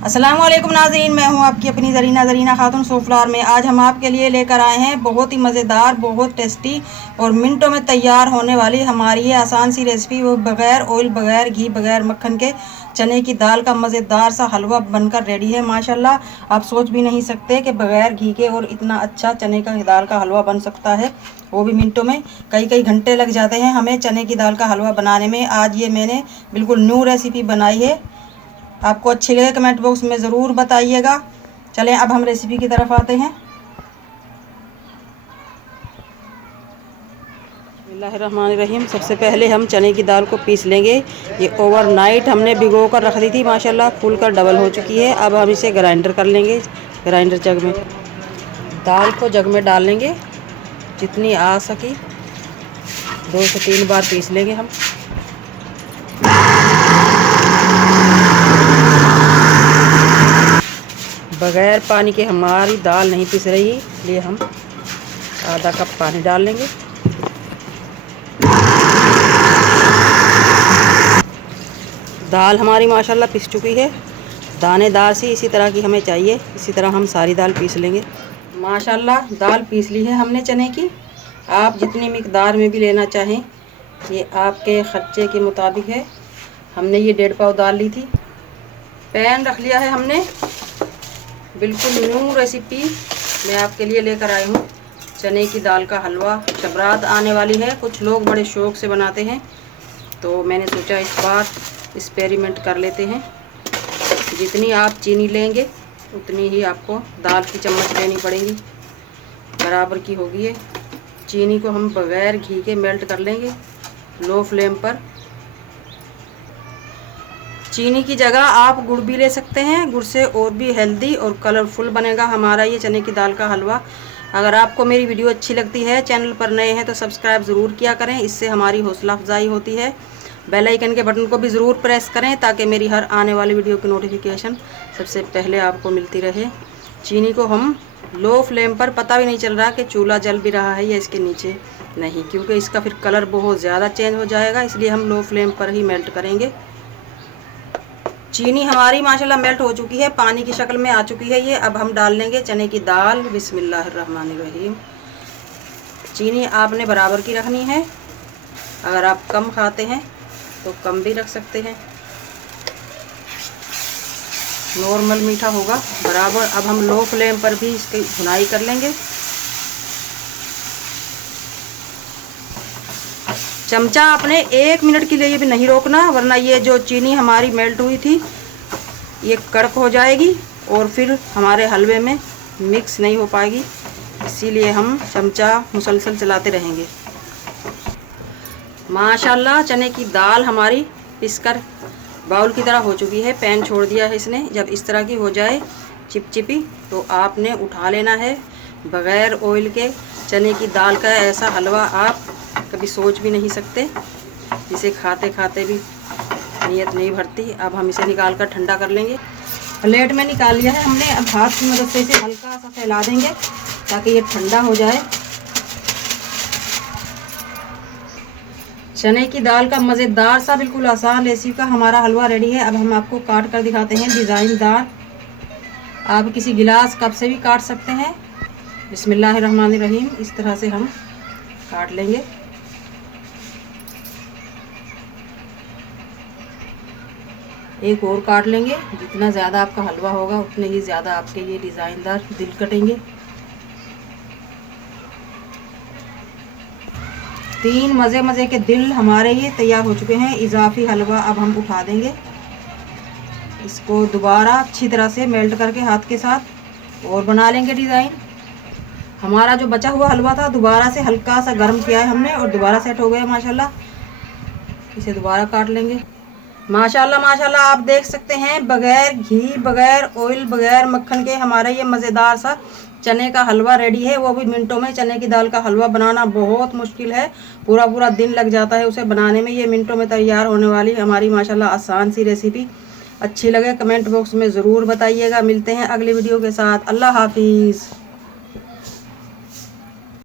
अस्सलामुअलैकुम नाज़रीन, मैं हूं आपकी अपनी ज़रीना खातून सोफ्लावर में। आज हम आपके लिए लेकर आए हैं बहुत ही मज़ेदार, बहुत टेस्टी और मिनटों में तैयार होने वाली हमारी ये आसान सी रेसिपी, वो बग़ैर ऑयल, बग़ैर घी, बग़ैर मक्खन के चने की दाल का मज़ेदार सा हलवा बनकर रेडी है। माशाल्लाह, आप सोच भी नहीं सकते कि बग़ैर घी के और इतना अच्छा चने का दाल का हलवा बन सकता है, वो भी मिनटों में। कई कई घंटे लग जाते हैं हमें चने की दाल का हलवा बनाने में। आज ये मैंने बिल्कुल न्यू रेसिपी बनाई है। आपको अच्छी लगे कमेंट बॉक्स में ज़रूर बताइएगा। चलें अब हम रेसिपी की तरफ आते हैं। बिस्मिल्लाहिर्रहमानिर्रहीम। सबसे पहले हम चने की दाल को पीस लेंगे। ये ओवरनाइट हमने भिगो कर रख दी थी, माशाल्लाह फूल कर डबल हो चुकी है। अब हम इसे ग्राइंडर कर लेंगे। ग्राइंडर जग में दाल को जग में डाल लेंगे, जितनी आ सकी 2 से 3 बार पीस लेंगे हम। बग़ैर पानी के हमारी दाल नहीं पिस रही, इसलिए हम आधा कप पानी डाल लेंगे। दाल हमारी माशाल्लाह पिस चुकी है, दानेदार सी इसी तरह की हमें चाहिए। इसी तरह हम सारी दाल पीस लेंगे। माशाल्लाह दाल पीस ली है हमने चने की। आप जितनी मिकदार में भी लेना चाहें, ये आपके ख़र्चे के मुताबिक है। हमने ये 1.5 पाव दाल ली थी। पैन रख लिया है हमने। बिल्कुल न्यू रेसिपी मैं आपके लिए लेकर आई हूँ। चने की दाल का हलवा, शबरात आने वाली है, कुछ लोग बड़े शौक़ से बनाते हैं, तो मैंने सोचा इस बार एक्सपेरिमेंट कर लेते हैं। जितनी आप चीनी लेंगे उतनी ही आपको दाल की चम्मच लेनी पड़ेगी, बराबर की होगी ये। चीनी को हम बग़ैर घी के मेल्ट कर लेंगे लो फ्लेम पर। चीनी की जगह आप गुड़ भी ले सकते हैं, गुड़ से और भी हेल्दी और कलरफुल बनेगा हमारा ये चने की दाल का हलवा। अगर आपको मेरी वीडियो अच्छी लगती है, चैनल पर नए हैं तो सब्सक्राइब ज़रूर किया करें, इससे हमारी हौसला अफजाई होती है। बेल आइकन के बटन को भी ज़रूर प्रेस करें ताकि मेरी हर आने वाली वीडियो की नोटिफिकेशन सबसे पहले आपको मिलती रहे। चीनी को हम लो फ्लेम पर, पता भी नहीं चल रहा कि चूल्हा जल भी रहा है या इसके नीचे नहीं, क्योंकि इसका फिर कलर बहुत ज़्यादा चेंज हो जाएगा, इसलिए हम लो फ्लेम पर ही मेल्ट करेंगे। चीनी हमारी माशाल्लाह मेल्ट हो चुकी है, पानी की शक्ल में आ चुकी है ये। अब हम डाल लेंगे चने की दाल। बिस्मिल्लाहिर्रहमानिर्रहीम। चीनी आपने बराबर की रखनी है। अगर आप कम खाते हैं तो कम भी रख सकते हैं, नॉर्मल मीठा होगा बराबर। अब हम लो फ्लेम पर भी इसकी भुनाई कर लेंगे। चमचा आपने 1 मिनट के लिए भी नहीं रोकना, वरना ये जो चीनी हमारी मेल्ट हुई थी ये कड़क हो जाएगी और फिर हमारे हलवे में मिक्स नहीं हो पाएगी। इसीलिए हम चमचा मुसलसल चलाते रहेंगे। माशाल्लाह चने की दाल हमारी पिसकर बाउल की तरह हो चुकी है, पैन छोड़ दिया है इसने। जब इस तरह की हो जाए चिपचिपी, तो आपने उठा लेना है। बग़ैर ऑयल के चने की दाल का ऐसा हलवा आप कभी सोच भी नहीं सकते, जिसे खाते खाते भी नीयत नहीं भरती। अब हम इसे निकाल कर ठंडा कर लेंगे। प्लेट में निकाल लिया है हमने। अब हाथ की मदद से इसे हल्का सा फैला देंगे ताकि ये ठंडा हो जाए। चने की दाल का मज़ेदार सा, बिल्कुल आसान रेसिपी का हमारा हलवा रेडी है। अब हम आपको काट कर दिखाते हैं डिज़ाइनदार। आप किसी गिलास कप से भी काट सकते हैं। बिस्मिल्लाहिर्रहमानिर्रहीम। इस तरह से हम काट लेंगे। एक और काट लेंगे। जितना ज़्यादा आपका हलवा होगा उतने ही ज़्यादा आपके ये डिज़ाइनदार दिल कटेंगे। 3 मज़े मज़े के दिल हमारे ये तैयार हो चुके हैं। इजाफी हलवा अब हम उठा देंगे। इसको दोबारा अच्छी तरह से मेल्ट करके हाथ के साथ और बना लेंगे डिज़ाइन। हमारा जो बचा हुआ हलवा था दोबारा से हल्का सा गर्म किया है हमने और दोबारा सेट हो गया माशाल्लाह। इसे दोबारा काट लेंगे। माशाल्लाह माशाल्लाह, आप देख सकते हैं बग़ैर घी, बग़ैर ऑयल, बग़ैर मक्खन के हमारा ये मज़ेदार सा चने का हलवा रेडी है, वो भी मिनटों में। चने की दाल का हलवा बनाना बहुत मुश्किल है, पूरा पूरा दिन लग जाता है उसे बनाने में। ये मिनटों में तैयार होने वाली हमारी माशाल्लाह आसान सी रेसिपी अच्छी लगे कमेंट बॉक्स में ज़रूर बताइएगा। मिलते हैं अगली वीडियो के साथ। अल्लाह हाफिज़।